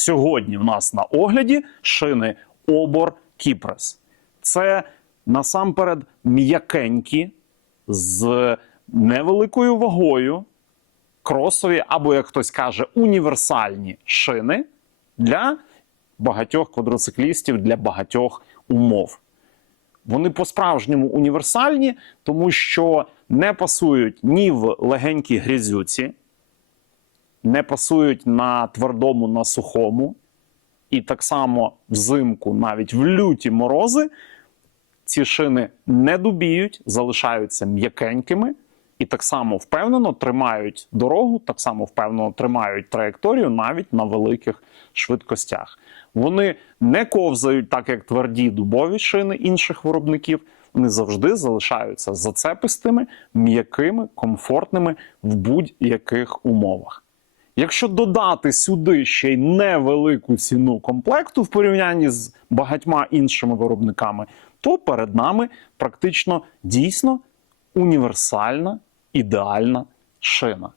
сьогодні в нас на огляді шини Обор Кіпрес. Це насамперед м'якенькі з невеликою вагою, кросові, або, як хтось каже, універсальні шини для багатьох квадроциклістів, для багатьох умов. Вони по-справжньому універсальні, тому що не пасують ні в легенькій грязюці, не пасують на твердому, на сухому. І так само взимку, навіть в люті морози, ці шини не дубіють, залишаються м'якенькими і так само впевнено тримають дорогу, так само впевнено тримають траєкторію навіть на великих швидкостях. Вони не ковзають так, як тверді дубові шини інших виробників. Вони завжди залишаються зацепистими, м'якими, комфортними в будь-яких умовах. Якщо додати сюди ще й невелику ціну комплекту в порівнянні з багатьма іншими виробниками, то перед нами практично дійсно універсальна ідеальна шина.